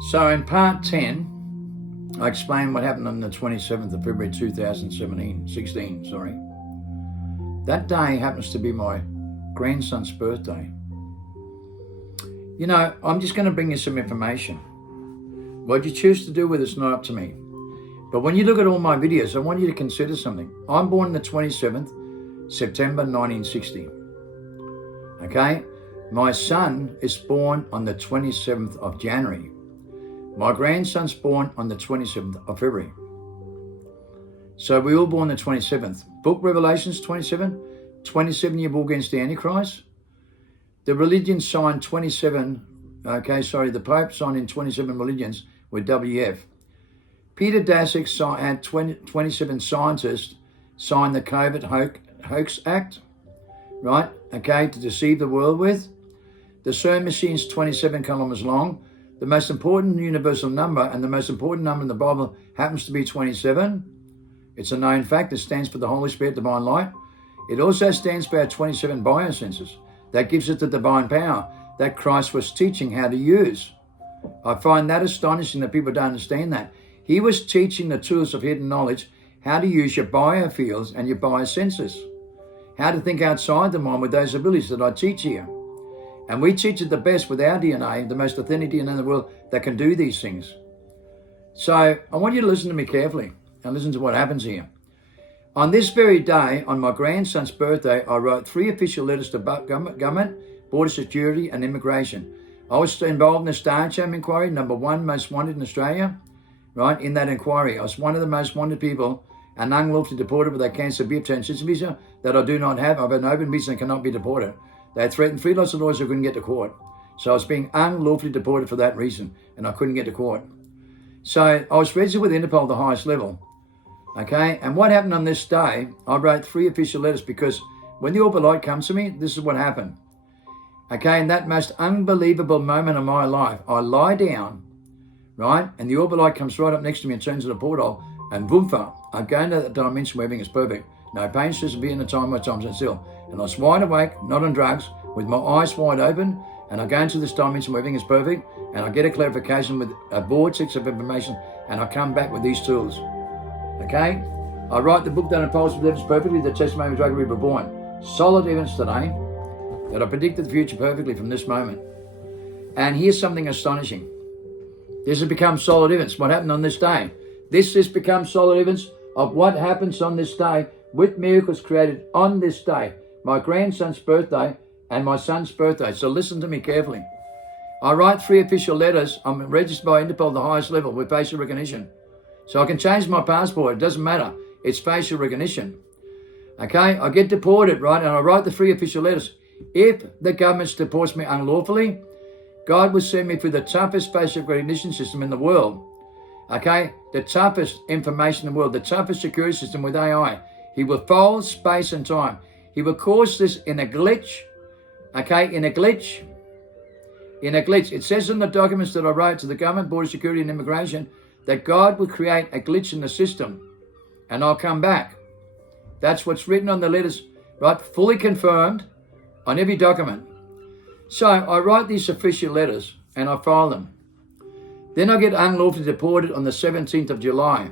So in part 10, I explained what happened on the 27th of February 2016. That day happens to be my grandson's birthday. You know, I'm just going to bring you some information. What you choose to do with it's not up to me. But when you look at all my videos, I want you to consider something. I'm born the 27th September 1960. Okay? My son is born on the 27th of January. My grandson's born on the 27th of February. So we all born the 27th. Book Revelations 27-year war against the Antichrist. The religion signed 27, the Pope signed in 27 religions with WF. Peter Daszak had 27 scientists sign the COVID hoax act, right? Okay, to deceive the world with. The CERN machine's 27 kilometers long. The most important universal number and the most important number in the Bible happens to be 27. It's a known fact. It stands for the Holy Spirit, divine light. It also stands for our 27 biosenses. That gives it the divine power that Christ was teaching how to use. I find that astonishing that people don't understand that. He was teaching the tools of hidden knowledge, how to use your biofields and your biosenses, how to think outside the mind with those abilities that I teach here. And we teach it the best with our DNA, the most authentic DNA in the world that can do these things. So I want you to listen to me carefully and listen to what happens here. On this very day, on my grandson's birthday, I wrote 3 official letters to government, border security and immigration. I was involved in the Star Chamber inquiry, number 1 most wanted in Australia, right? In that inquiry, I was one of the most wanted people and unlawfully deported with a cancer transition visa that I do not have. I have an open visa and cannot be deported. They had threatened 3 lots of lawyers who couldn't get to court. So I was being unlawfully deported for that reason, and I couldn't get to court. So I was registered with Interpol at the highest level. Okay, and what happened on this day, I wrote 3 official letters because when the Orbital Light comes to me, this is what happened. Okay, in that most unbelievable moment of my life, I lie down, right, and the Orbital Light comes right up next to me and turns to the portal, and boomfa, I go into that dimension where everything is perfect. No pain, stress, be in the time where time's still. And I was wide awake, not on drugs, with my eyes wide open, and I go into this dimension where everything is perfect, and I get a clarification with a vortex of information, and I come back with these tools. Okay? I write the book that unfolds with evidence perfectly, the testimony of drug reborn. Solid evidence today that I predicted the future perfectly from this moment. And here's something astonishing. This has become solid evidence. What happened on this day? This has become solid evidence of what happens on this day with miracles created on this day. My grandson's birthday and my son's birthday. So listen to me carefully. I write 3 official letters. I'm registered by Interpol at the highest level with facial recognition. So I can change my passport. It doesn't matter. It's facial recognition. Okay? I get deported, right? And I write the 3 official letters. If the government deports me unlawfully, God will send me through the toughest facial recognition system in the world. Okay? The toughest information in the world. The toughest security system with AI. He will fold space and time. He will cause this in a glitch. Okay? In a glitch. It says in the documents that I wrote to the government, border security and immigration, that God will create a glitch in the system and I'll come back. That's what's written on the letters, right? Fully confirmed on every document. So I write these official letters and I file them. Then I get unlawfully deported on the 17th of July.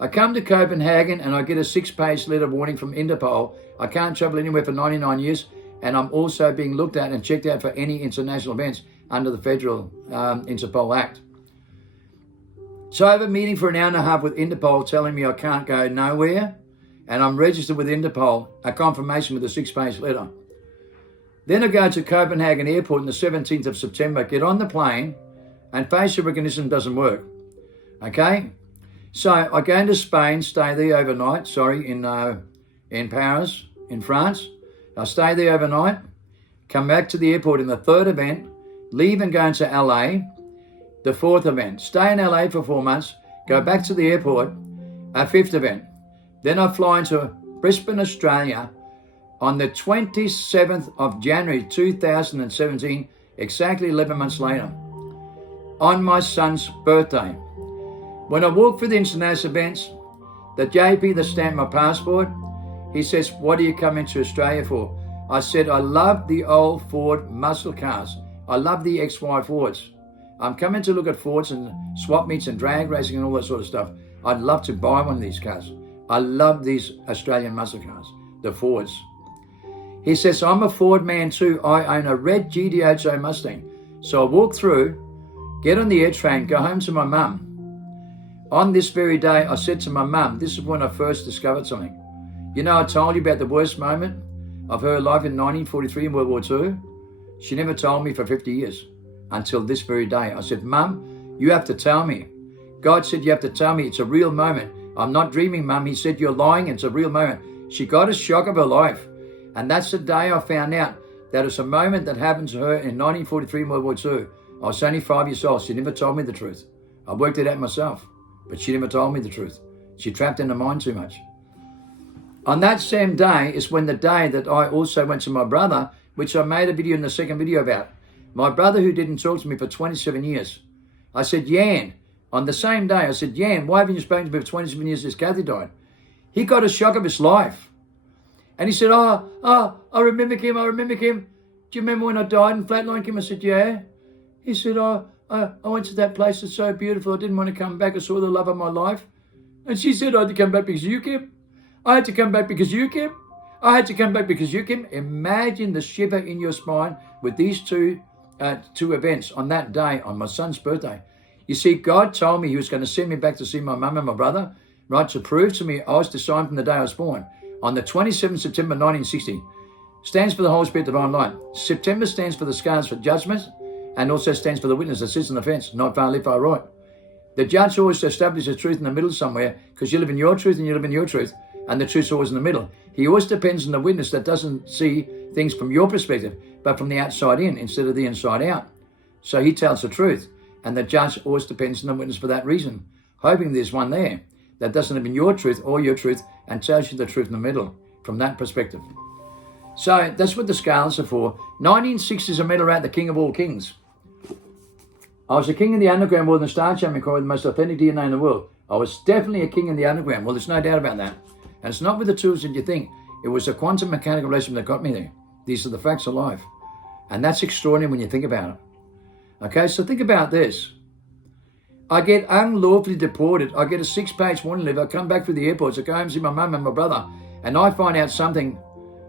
I come to Copenhagen and I get a 6-page letter warning from Interpol. I can't travel anywhere for 99 years and I'm also being looked at and checked out for any international events under the Federal Interpol Act. So I have a meeting for an hour and a half with Interpol telling me I can't go nowhere and I'm registered with Interpol, a confirmation with a 6-page letter. Then I go to Copenhagen Airport on the 17th of September, get on the plane and facial recognition doesn't work. Okay? So I go into Spain, stay there overnight, in Paris, in France. I stay there overnight, come back to the airport in the 3rd event, leave and go into LA, the 4th event. Stay in LA for 4 months, go back to the airport, a 5th event. Then I fly into Brisbane, Australia on the 27th of January 2017, exactly 11 months later, on my son's birthday. When I walk through the international events, the JP that stamped my passport, he says, "What are you coming to Australia for?" I said, "I love the old Ford muscle cars. I love the XY Fords." I'm coming to look at Fords and swap meets and drag racing and all that sort of stuff. I'd love to buy one of these cars. I love these Australian muscle cars, the Fords. He says, I'm a Ford man too. I own a red GTHO Mustang. So I walk through, get on the air train, go home to my mum. On this very day, I said to my mum, this is when I first discovered something. You know, I told you about the worst moment of her life in 1943 in World War II. She never told me for 50 years until this very day. I said, Mum, you have to tell me. God said, you have to tell me. It's a real moment. I'm not dreaming, Mum. He said, you're lying. It's a real moment. She got a shock of her life. And that's the day I found out that it's a moment that happened to her in 1943 in World War II. I was only 5 years old. She never told me the truth. I worked it out myself, but she never told me the truth. She trapped in her mind too much. On that same day is when the day that I also went to my brother, which I made a video in the second video about. My brother who didn't talk to me for 27 years. I said, Yan, on the same day, I said, Yan, why haven't you spoken to me for 27 years since Kathy died? He got a shock of his life. And he said, I remember Kim. Do you remember when I died and flatlined Kim? I said, yeah. He said, I went to that place that's so beautiful. I didn't want to come back. I saw the love of my life. And she said, I had to come back because you, Kim. I had to come back because you, Kim. I had to come back because you, Kim. Imagine the shiver in your spine with these two events on that day, on my son's birthday. You see, God told me he was going to send me back to see my mum and my brother, right, to prove to me I was designed from the day I was born. On the 27th September 1960, stands for the Holy Spirit Divine Light. September stands for the scars for judgment and also stands for the witness that sits on the fence, not far left, far right. The judge always establishes truth in the middle somewhere because you live in your truth and you live in your truth, and the truth's always in the middle. He always depends on the witness that doesn't see things from your perspective, but from the outside in instead of the inside out. So he tells the truth, and the judge always depends on the witness for that reason, hoping there's one there that doesn't live in your truth or your truth and tells you the truth in the middle from that perspective. So that's what the scales are for. 1960 is a medal at the King of all kings. I was a king in the underground more than a star champion corps with the most authentic DNA in the world. I was definitely a king in the underground. Well, there's no doubt about that. And it's not with the tools that you think. It was a quantum mechanical relationship that got me there. These are the facts of life. And that's extraordinary when you think about it. Okay, so think about this. I get unlawfully deported. I get a 6-page warning letter. I come back through the airports. I go home and see my mum and my brother. And I find out something,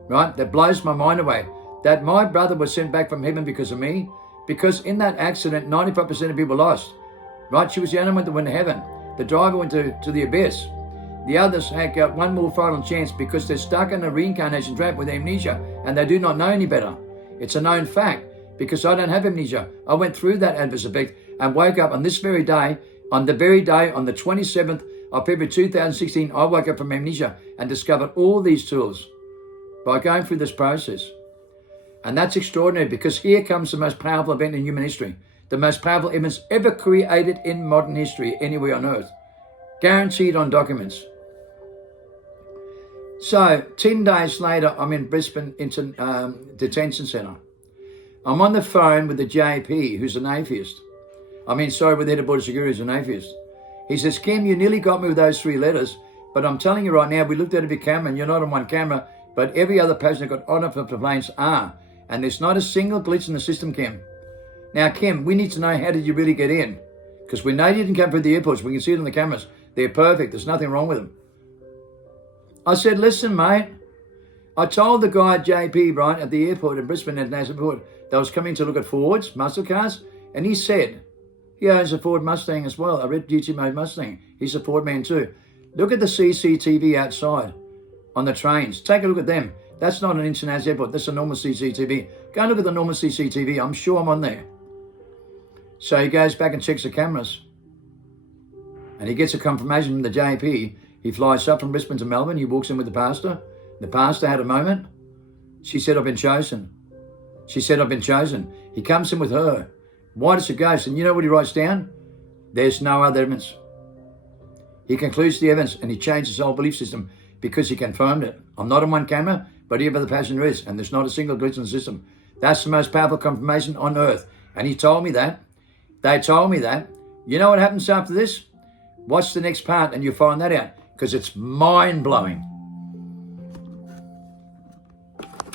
right, that blows my mind away. That my brother was sent back from heaven because of me. Because in that accident, 95% of people lost. Right? She was the only one that went to heaven. The driver went to the abyss. The others had got one more final chance because they're stuck in a reincarnation trap with amnesia and they do not know any better. It's a known fact because I don't have amnesia. I went through that adverse effect and woke up on this very day, on the 27th of February 2016, I woke up from amnesia and discovered all these tools by going through this process. And that's extraordinary because here comes the most powerful event in human history. The most powerful events ever created in modern history anywhere on earth. Guaranteed on documents. So 10 days later, I'm in Brisbane Detention Centre. I'm on the phone with the JP, who's an atheist. With the head of Border Security, who's an atheist. He says, Kim, you nearly got me with those 3 letters, but I'm telling you right now, we looked at every camera, and you're not on one camera, but every other person that got on off the planes are. And there's not a single glitch in the system, Kim. Now, Kim, we need to know, how did you really get in? Because we know you didn't come through the airports. We can see it on the cameras. They're perfect. There's nothing wrong with them. I said, listen, mate. I told the guy at JP, right, at the airport in Brisbane International Airport, that was coming to look at Fords, muscle cars, and he said, he owns a Ford Mustang as well, a red GT mode Mustang. He's a Ford man too. Look at the CCTV outside on the trains. Take a look at them. That's not an international airport. That's a normal CCTV. Go and look at the normal CCTV. I'm sure I'm on there. So he goes back and checks the cameras. And he gets a confirmation from the JP. He flies up from Brisbane to Melbourne. He walks in with the pastor. The pastor had a moment. She said, I've been chosen. She said, I've been chosen. He comes in with her. White as a ghost. And you know what he writes down? There's no other evidence. He concludes the evidence and he changed his whole belief system because he confirmed it. I'm not on one camera, but here by the passenger is. And there's not a single glitch in the system. That's the most powerful confirmation on earth. And he told me that. They told me that. You know what happens after this? Watch the next part and you'll find that out because it's mind-blowing.